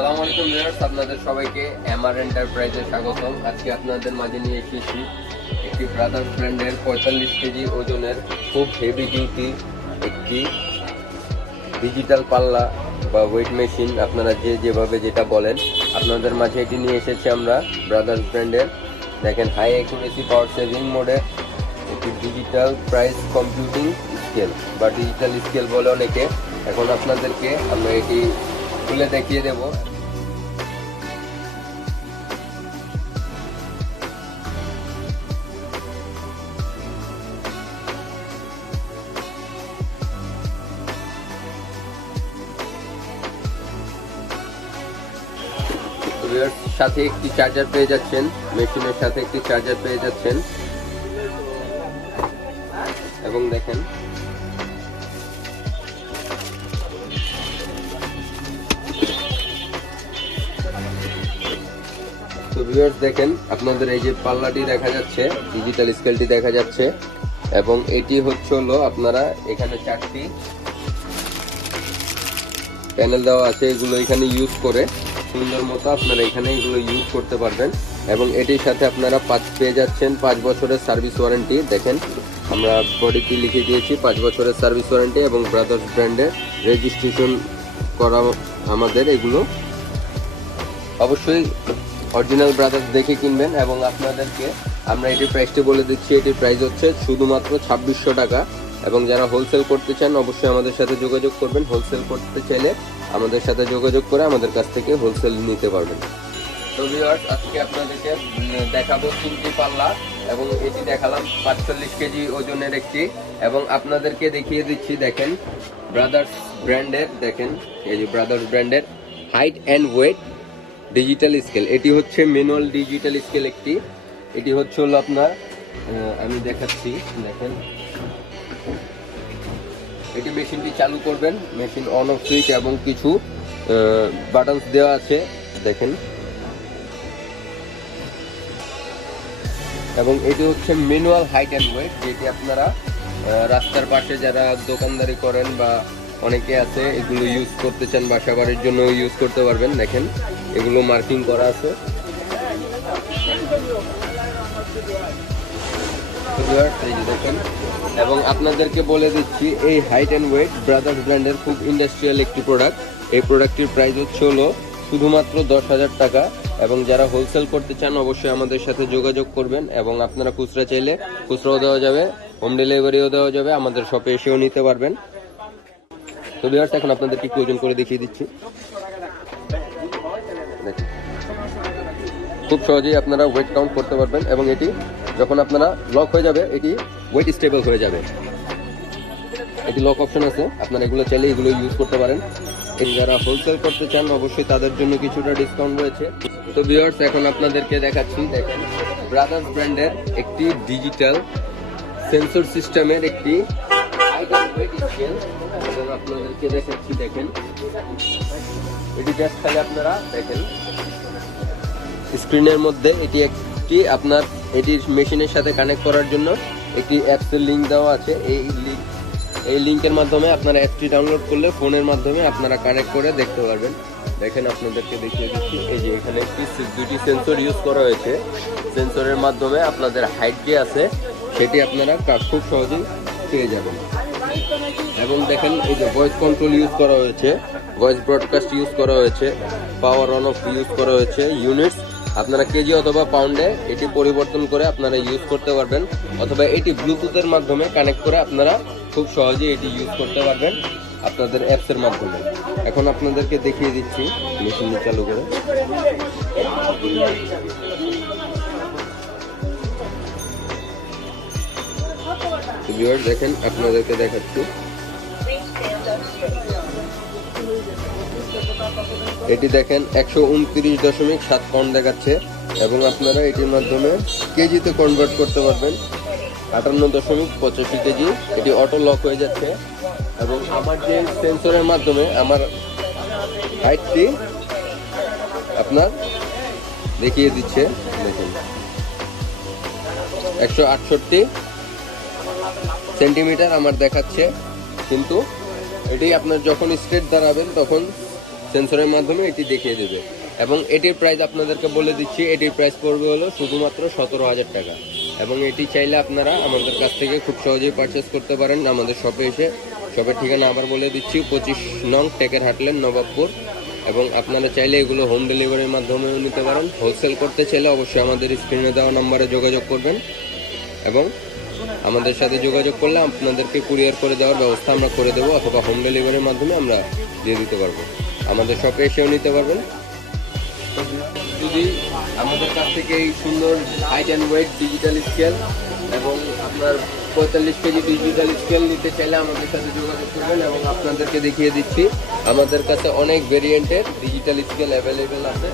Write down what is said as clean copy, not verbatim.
আসসালামু আলাইকুম ভিউয়ার্স, আপনাদের সবাইকে এমআর এন্টারপ্রাইজে স্বাগতম। আজকে আপনাদের মাঝে নিয়ে এসেছি একটি ব্রাদার্স ব্র্যান্ডের 45 কেজি ওজনের খুব হেভি ডিউটি একটি ডিজিটাল পাল্লা বা ওয়েট মেশিন, আপনারা যেভাবে যেটা বলেন, আপনাদের মাঝে এটি নিয়ে এসেছি আমরা। ব্রাদার্স ব্র্যান্ডের দেখেন হাই অ্যাকুরেসি পাওয়ার সেভিং মোডে একটি ডিজিটাল প্রাইস কম্পিউটিং স্কেল বা ডিজিটাল স্কেল বলে অনেকে। এখন আপনাদেরকে আমরা এটি খুলে দেখিয়ে দেব। সাথে একটি চার্জার পেয়ে যাচ্ছেন, মেশিনের সাথে একটি চার্জার পেয়ে যাচ্ছেন। এবং দেখেন দেখেন আপনাদের এই যে পাল্লাটি দেখা যাচ্ছে, ডিজিটাল স্কেলটি দেখা যাচ্ছে। এবং এটি হলো আপনারা এখানে 4টি প্যানেল দেওয়া আছে, এগুলো এখানে ইউজ করে সুন্দর মতো আপনারা এখানে এগুলো ইউজ করতে পারবেন। এবং এটির সাথে আপনারা পেয়ে যাচ্ছেন 5 বছরের সার্ভিস ওয়ারেন্টি। দেখেন আমরা বডিতে লিখে দিয়েছি 5 বছরের সার্ভিস ওয়ারেন্টি এবং ব্রাদার্স ব্র্যান্ডের রেজিস্ট্রেশন করা আমাদের। এগুলো অবশ্যই অরিজিনাল ব্রাদার্স দেখে কিনবেন। এবং আপনাদেরকে আমরা এটির প্রাইসটি বলে দিচ্ছি, এটির প্রাইস হচ্ছে শুধুমাত্র 2600 টাকা। এবং যারা হোলসেল করতে চান অবশ্যই আমাদের সাথে যোগাযোগ করবেন। হোলসেল করতে চাইলে আমাদের সাথে যোগাযোগ করে আমাদের কাছ থেকে হোলসেল নিতে পারবেন। তো ভিউয়ার্স, আজকে আপনাদেরকে দেখাবো 3টি পাল্লা এবং এটি দেখালাম 45 কেজি ওজনের একটি। এবং আপনাদেরকে দেখিয়ে দিচ্ছি, দেখেন ব্রাদার্স ব্র্যান্ডের, দেখেন এই যে ব্রাদার্স ব্র্যান্ডের height and weight digital scale. এটি হচ্ছে ম্যানুয়াল ডিজিটাল স্কেল একটি। এটি হলো আপনার আমি দেখাচ্ছি, দেখেন এটি মেশিনটি চালু করবেন, মেশিন অন অফ সুইচ এবং কিছু বাটনস দেওয়া আছে, দেখেন। এবং এটি হচ্ছে ম্যানুয়াল হাইট অ্যান্ড ওয়েট, যেটি আপনারা রাস্তার পাশে যারা দোকানদারি করেন বা অনেকে আছে এগুলো ইউজ করতে চান, বাসা বাড়ির জন্য ইউজ করতে পারবেন। দেখেন এগুলো মার্কিং করা আছে। দেখেন এবং আপনাদেরকে বলে দিচ্ছি, এই হাইট অ্যান্ড ওয়েট ব্রাদার্স ব্র্যান্ডের খুব ইন্ডাস্ট্রিয়াল একটি প্রোডাক্ট। এই প্রোডাক্টটির প্রাইস হলো শুধুমাত্র 10,000 টাকা। এবং যারা হোলসেল করতে চান অবশ্যই আমাদের সাথে যোগাযোগ করবেন। এবং আপনারা খুচরা চাইলে খুচরাও দেওয়া যাবে, হোম ডেলিভারিও দেওয়া যাবে, আমাদের শপে এসেও নিতে পারবেন। তো ভিউয়ার্স, এখন আপনাদেরকে একটু ওজন করে দেখিয়ে দিচ্ছি। দেখুন খুব সহজেই আপনারা ওয়েট কাউন্ট করতে পারবেন। এবং এটি যখন আপনারা লক হয়ে যাবে, এটি ওয়েট স্টেবল হয়ে যাবে। এটি লক অপশন আছে, আপনারা এগুলো চাইলে এগুলো ইউজ করতে পারেন। যারা হোলসেল করতে চান অবশ্যই তাদের জন্য কিছুটা ডিসকাউন্ট রয়েছে। তো ভিউয়ার্স, এখন আপনাদেরকে দেখাচ্ছি, দেখেন ব্রাদার্স ব্র্যান্ডের একটি ডিজিটাল সেন্সর সিস্টেমের একটি ওয়েট স্কেল এবং আপনাদেরকে দেখাচ্ছি। দেখেন এটি জাস্ট খালি আপনারা দেখেন স্ক্রিনের মধ্যে এটি একটি আপনার এটির মেশিনের সাথে কানেক্ট করার জন্য একটি অ্যাপসের লিঙ্ক দেওয়া আছে। এই লিঙ্কের মাধ্যমে আপনারা অ্যাপটি ডাউনলোড করলে ফোনের মাধ্যমে আপনারা কানেক্ট করে দেখতে পারবেন। দেখেন আপনাদেরকে দেখিয়ে দিচ্ছি, এই যে এখানে দুটি সেন্সর ইউজ করা হয়েছে। সেন্সরের মাধ্যমে আপনাদের হাইট যে আছে সেটি আপনারা খুব সহজেই পেয়ে যাবেন। এবং দেখেন এই যে ভয়েস কন্ট্রোল ইউজ করা হয়েছে, ভয়েস ব্রডকাস্ট ইউজ করা হয়েছে, পাওয়ার অন অফ ইউজ করা হয়েছে, ইউনিটস আপনারা কেজি অথবা পাউন্ডে এটি পরিবর্তন করে আপনারা ইউজ করতে পারবেন। অথবা এটি ব্লুটুথের মাধ্যমে কানেক্ট করে আপনারা খুব সহজেই এটি ইউজ করতে পারবেন আপনাদের অ্যাপসের মাধ্যমে। এখন আপনাদেরকে দেখিয়ে দিচ্ছি মেশিনটি চালু করে। ভিউয়ার্স, দেখেন আপনাদেরকে দেখাচ্ছি, এটি দেখেন 129.7 পাউন্ড দেখাচ্ছে। এবং আপনারা এটির মাধ্যমে কেজিতে কনভার্ট করতে পারবেন 58.85 কেজি। এটি অটো লক হয়ে যাচ্ছে। এবং আমার যে সেন্সরের মাধ্যমে আমার হাইটটি আপনার দেখিয়ে দিচ্ছে, দেখুন 168 সেন্টিমিটার আমার দেখাচ্ছে। কিন্তু এটি আপনার যখন স্ট্রেট দাঁড়াবেন তখন সেন্সরের মাধ্যমে এটি দেখিয়ে দেবে। এবং এটির প্রাইস আপনাদেরকে বলে দিচ্ছি, এটির প্রাইস পড়বে হলো শুধুমাত্র 17,000 টাকা। এবং এটি চাইলে আপনারা আমাদের কাছ থেকে খুব সহজেই পারচেস করতে পারেন আমাদের শপে এসে। শপের ঠিকানা আবার বলে দিচ্ছি, 25 নং টেকের হাটলেন, নবাবপুর। এবং আপনারা চাইলে এগুলো হোম ডেলিভারির মাধ্যমেও নিতে পারেন। হোলসেল করতে চাইলে অবশ্যই আমাদের স্ক্রিনে দেওয়া নাম্বারে যোগাযোগ করবেন এবং আমাদের সাথে যোগাযোগ করলে আপনাদেরকে কুরিয়ার করে দেওয়ার ব্যবস্থা আমরা করে দেবো, অথবা হোম ডেলিভারির মাধ্যমে আমরা দিয়ে দিতে পারবো। আমাদের শপে এসেও নিতে পারবেন। যদি আমাদের কাছ থেকে এই সুন্দর height and weight digital scale এবং আপনার 45 কেজি ডিজিটাল স্কেল নিতে চাইলে আমাদের সাথে যোগাযোগ করবেন। এবং আপনাদেরকে দেখিয়ে দিচ্ছি আমাদের কাছে অনেক ভেরিয়েন্টের ডিজিটাল স্কেল অ্যাভেলেবেল আছে।